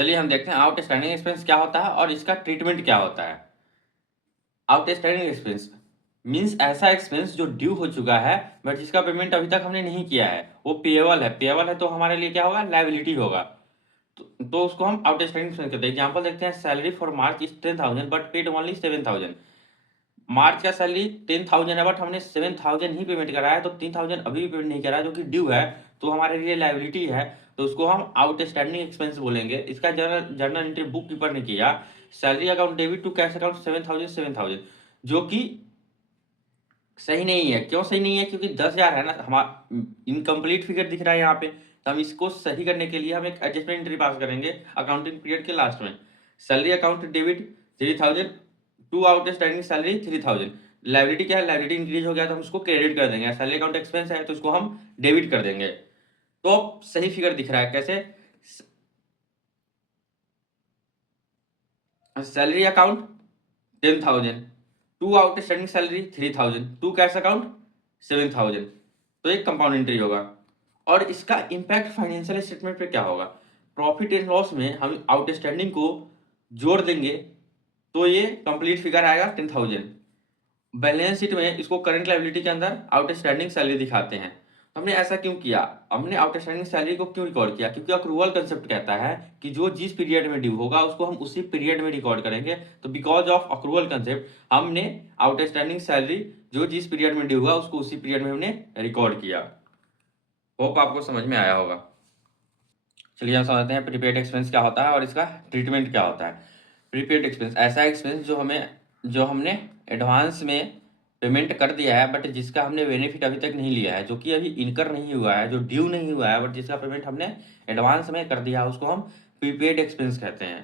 चलिए हम देखते हैं आउटस्टैंडिंग एक्सपेंस क्या होता है और इसका ट्रीटमेंट क्या होता है। आउटस्टैंडिंग एक्सपेंस मीन्स ऐसा एक्सपेंस जो ड्यू हो चुका है बट जिसका पेमेंट अभी तक हमने नहीं किया है, वो पेएबल है। पेएबल है तो हमारे लिए क्या होगा, लायबिलिटी होगा। तो उसको हम आउटस्टैंडिंग एक्सपेंस कहते हैं। एग्जांपल देखते हैं, salary for March is 10,000 but paid only 7,000। मार्च का सैलरी 10,000 है बट हमने 7,000 ही पेमेंट करा है, तो 3,000 अभी भी पेमेंट नहीं करा है जो कि ड्यू है, तो हमारे लिए लायबिलिटी है। तो उसको हम आउटस्टैंडिंग एक्सपेंस बोलेंगे। इसका जर्नल एंट्री बुक कीपर ने किया, salary account debit to cash account 7,000, जो कि सही नहीं है। क्यों सही नहीं है? क्योंकि 10,000 है ना, हमारा इनकम्प्लीट फिगर दिख रहा है यहाँ पे। तो हम इसको सही करने के लिए हम एक एडजस्टमेंट एंट्री पास करेंगे अकाउंटिंग पीरियड के लास्ट में। Salary account debit 3,000 to outstanding salary 3,000। Liability क्या है? लायबिलिटी इंक्रीज हो गया तो हम उसको क्रेडिट कर देंगे। सैलरी अकाउंट एक्सपेंस है तो उसको हम डेबिट कर देंगे। तो सही फिगर दिख रहा है कैसे? Salary account 10,000 to outstanding salary 3,000 to cash account 7,000। तो एक कंपाउंड एंट्री होगा। और इसका इम्पैक्ट फाइनेंशियल स्टेटमेंट पे क्या होगा? प्रॉफिट एंड लॉस में हम आउटस्टैंडिंग को जोड़ देंगे तो ये कंप्लीट फिगर आएगा 10,000। बैलेंस शीट में इसको करंट लायबिलिटी के अंदर आउटस्टैंडिंग सैलरी दिखाते हैं। तो हमने ऐसा क्यों किया? हमने आउटस्टैंडिंग सैलरी को क्यों रिकॉर्ड किया? क्योंकि अक्रूवल कंसेप्ट कहता है कि जो जिस पीरियड में ड्यू होगा उसको हम उसी पीरियड में रिकॉर्ड करेंगे। तो बिकॉज ऑफ अक्रूवल कंसेप्ट हमने आउटस्टैंडिंग सैलरी जो जिस पीरियड में ड्यू हुआ उसको उसी पीरियड में हमने रिकॉर्ड किया। होप आपको समझ में आया होगा। चलिए हम समझते हैं प्रीपेड एक्सपेंस क्या होता है और इसका ट्रीटमेंट क्या होता है। प्रीपेड एक्सपेंस ऐसा एक्सपेंस जो हमने एडवांस में पेमेंट कर दिया है बट जिसका हमने बेनिफिट अभी तक नहीं लिया है, जो कि अभी इनकर नहीं हुआ है, जो ड्यू नहीं हुआ है बट जिसका पेमेंट हमने एडवांस में कर दिया है, उसको हम प्रीपेड एक्सपेंस कहते हैं।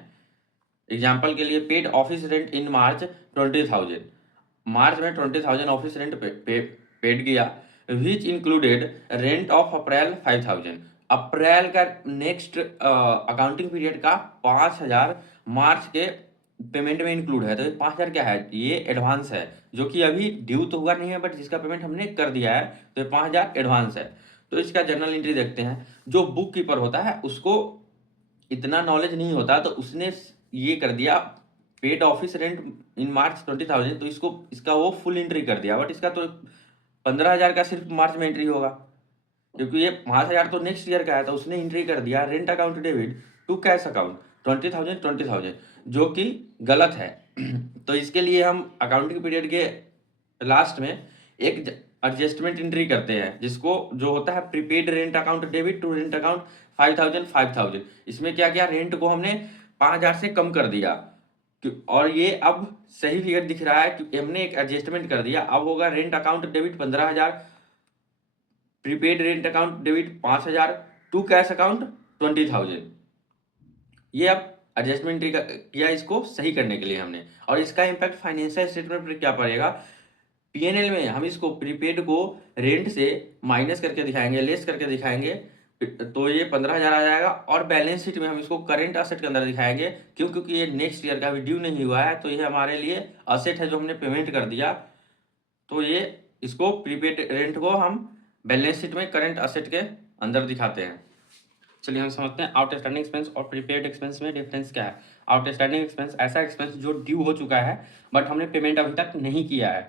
एग्जाम्पल के लिए, पेड ऑफिस रेंट इन मार्च 20,000। मार्च में 20,000 ऑफिस रेंट पेड किया, which included rent of April 5,000। अप्रैल का नेक्स्ट अकाउंटिंग पीरियड का 5,000 मार्च के पेमेंट में इंक्लूड है। तो 5,000 क्या है? ये एडवांस है, जो कि अभी ड्यू तो हुआ नहीं है बट जिसका पेमेंट हमने कर दिया है, तो ये 5,000 एडवांस है। तो इसका जर्नल एंट्री देखते हैं। जो बुक कीपर होता है उसको इतना नॉलेज नहीं होता, तो उसने ये कर दिया, पेड ऑफिस रेंट इन मार्च 20,000, तो इसका वो फुल एंट्री कर दिया। बट इसका तो 15,000 का सिर्फ मार्च में एंट्री होगा, क्योंकि ये 5,000 तो नेक्स्ट ईयर का है। तो उसने एंट्री कर दिया rent account debit to cash account 20,000, जो कि गलत है। तो इसके लिए हम अकाउंटिंग पीरियड के लास्ट में एक एडजस्टमेंट एंट्री करते हैं, जिसको जो होता है prepaid rent account debit to rent account 5,000। इसमें क्या किया? रेंट को हमने 5,000 से कम कर दिया और ये अब सही फिगर दिख रहा है कि हमने एक एडजस्टमेंट कर दिया। अब होगा rent account debit 15,000, prepaid rent account debit 5,000 to cash account 20,000। ये अब एडजस्टमेंट किया इसको सही करने के लिए हमने। और इसका इम्पैक्ट फाइनेंशियल स्टेटमेंट पर क्या पड़ेगा? पीएनएल में हम इसको प्रीपेड को रेंट से माइनस करके दिखाएंगे, लेस करके दिखाएंगे, तो ये 15,000 आ जाएगा। और बैलेंस शीट में हम इसको करेंट असेट के अंदर दिखाएंगे। क्यों? क्योंकि ये नेक्स्ट ईयर का भी ड्यू नहीं हुआ है, तो ये हमारे लिए असेट है जो हमने पेमेंट कर दिया। तो ये इसको प्रीपेड रेंट को हम बैलेंस शीट में करेंट असेट के अंदर दिखाते हैं। चलिए हम समझते हैं आउटस्टैंडिंग एक्सपेंस और प्रीपेड एक्सपेंस में डिफरेंस क्या है। आउटस्टैंडिंग एक्सपेंस ऐसा एक्सपेंस जो ड्यू हो चुका है बट हमने पेमेंट अभी तक नहीं किया है।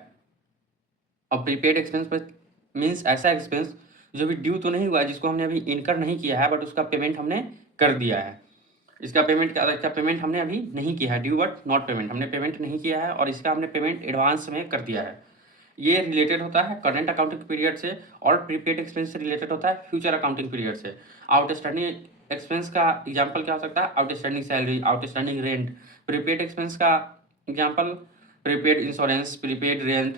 और प्रीपेड एक्सपेंस पर मीन्स ऐसा एक्सपेंस जो भी ड्यू तो नहीं हुआ है, जिसको हमने अभी इनकर नहीं किया है बट उसका पेमेंट हमने कर दिया है। इसका पेमेंट क्या? इसका पेमेंट हमने अभी नहीं किया है, ड्यू बट नॉट पेमेंट, हमने पेमेंट नहीं किया है और इसका हमने पेमेंट एडवांस में कर दिया है। ये रिलेटेड होता है करंट अकाउंटिंग पीरियड से, और प्रीपेड एक्सपेंस से रिलेटेड होता है फ्यूचर अकाउंटिंग पीरियड से। आउटस्टैंडिंग एक्सपेंस का एग्जांपल क्या हो सकता है? Outstanding salary, outstanding rent. Prepaid expense का example prepaid insurance, prepaid rent.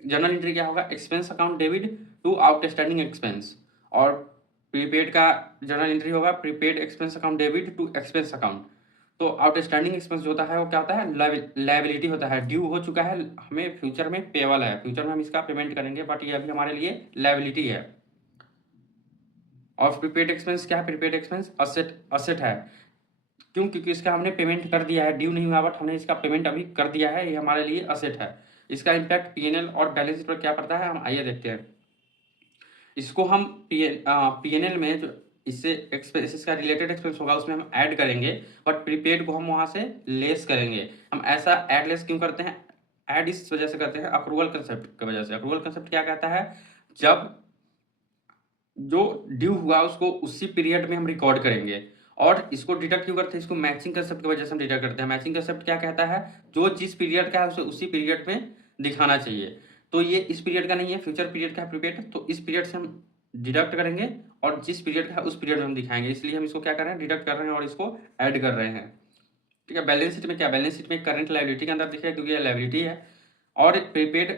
Journal entry क्या होगा? Expense account debit to outstanding expense. और प्रीपेड का जर्नल एंट्री होगा prepaid expense account debit to expense account. तो आउटस्टैंडिंग एक्सपेंस जो होता है वो क्या होता है? लायबिलिटी होता है, ड्यू हो चुका है, हमें फ्यूचर में पेबल है, फ्यूचर में हम इसका पेमेंट करेंगे बट ये अभी हमारे लिए लायबिलिटी है। और प्रीपेड एक्सपेंस क्या है? प्रीपेड एक्सपेंस असेट है। क्यों? क्योंकि इसका हमने पेमेंट कर दिया है, ड्यू नहीं हुआ बट हमने इसका पेमेंट अभी कर दिया है, ये हमारे लिए असेट है। इसका इम्पैक्ट पीएनएल और बैलेंस शीट पर क्या पड़ता है, हम आइए देखते हैं। इसको हम पीएनएल में जो इससे एक्सपेंसेस का रिलेटेड एक्सपेंस होगा उसमें हम ऐड करेंगे, बट प्रीपेड को हम वहाँ से लेस करेंगे। हम ऐसा ऐड लेस क्यों करते हैं? ऐड इस वजह से करते हैं अक्रूवल कंसेप्ट की वजह से। अक्रूवल कंसेप्ट क्या कहता है? जब जो ड्यू हुआ उसको उसी पीरियड में हम रिकॉर्ड करेंगे। और इसको डिडक्ट क्यों करते हैं? इसको मैचिंग कंसेप्ट की वजह से हम डिडक्ट करते हैं। मैचिंग कंसेप्ट क्या कहता है? जो जिस पीरियड का है उसे उसी पीरियड में दिखाना चाहिए। तो ये इस पीरियड का नहीं है, फ्यूचर पीरियड का है प्रीपेड, तो इस पीरियड से हम डिडक्ट करेंगे और जिस पीरियड का है उस पीरियड में हम दिखाएंगे। इसलिए हम इसको क्या कर रहे हैं? डिडक्ट कर रहे हैं और इसको ऐड कर रहे हैं। ठीक है। बैलेंस शीट में क्या? बैलेंस शीट में करंट लायबिलिटी के अंदर दिखेगा क्योंकि ये लायबिलिटी है, और प्रीपेड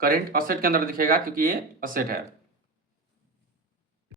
करंट असेट के अंदर दिखेगा क्योंकि ये असेट है।